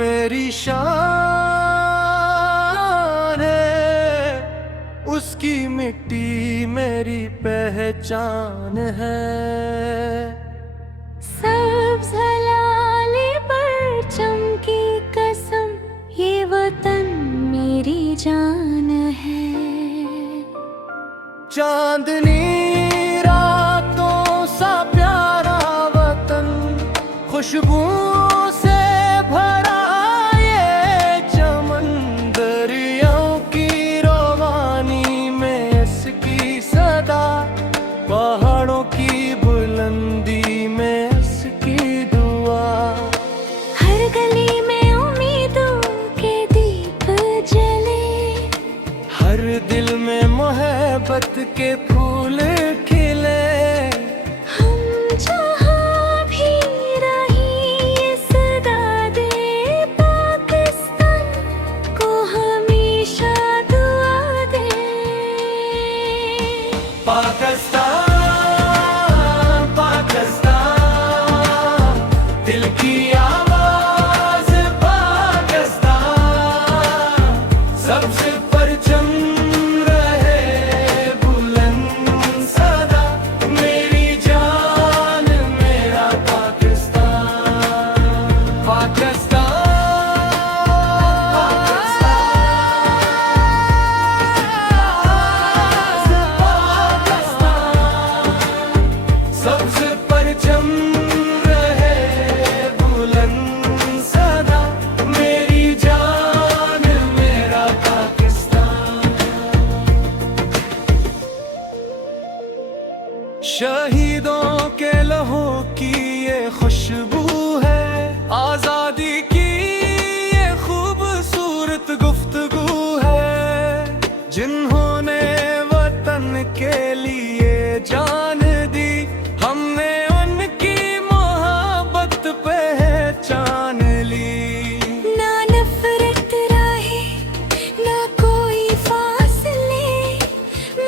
मेरी शान है, उसकी मिट्टी मेरी पहचान है। सब्ज़ हलाली पर चमकी कसम, ये वतन मेरी जान है। चांदनी रातों सा प्यारा वतन, खुशबू से भरा ये चमन, दरियाओं की रवानी में इसकी सदा, पहाड़ों की बुलंदी में इसकी दुआ। हर गली में उम्मीदों के दीप जले, हर दिल में मोहब्बत के फूल खिले। हम जहाँ भी रहीं सदा दे पाकिस्तान को हमेशा दुआ दे। पाकिस्तान पाकिस्तान, दिल की आवाज पाकिस्तान, सबसे परचम रहे बुलंद सदा, मेरी जान मेरा पाकिस्तान। सबसे परचम रहे बुलंद सदा, मेरी जान मेरा पाकिस्तान। शहीदों के लहू की ये खुशबू है, आजादी की ये खूबसूरत गुफ्तगू है। जिन्होंने वतन के लिए जान दी, हमने उनकी मोहब्बत पहचान ली। ना नफरत राहे ना कोई फासले,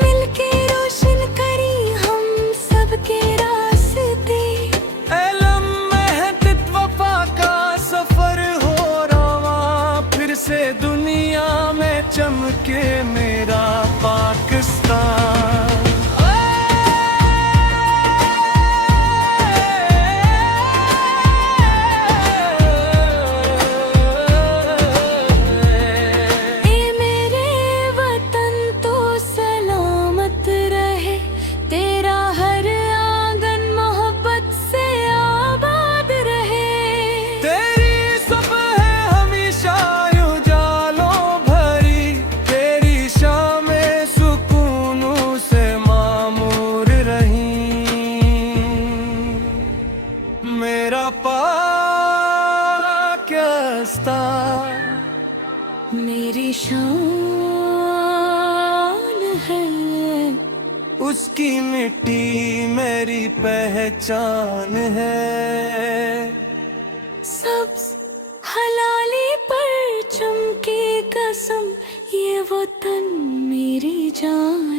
मिलके रोशन करी हम सबके रास्ते। एलम मेहनत वफा का सफर हो रवा, फिर से दुनिया में चमके मेरा पाकिस्तान। ए मेरे वतन तो सलामत रहे, तेरा हर आंगन मोहब्बत से आबाद रहे। तेरी सुबह हमेशा उजालों भरी, तेरी शामें सुकूनों से मामूर रही। मेरा पाकिस्तान मेरी शान है, उसकी मिट्टी मेरी पहचान है। सब्ज़ हलाली पर चमकी कसम, ये वतन मेरी जान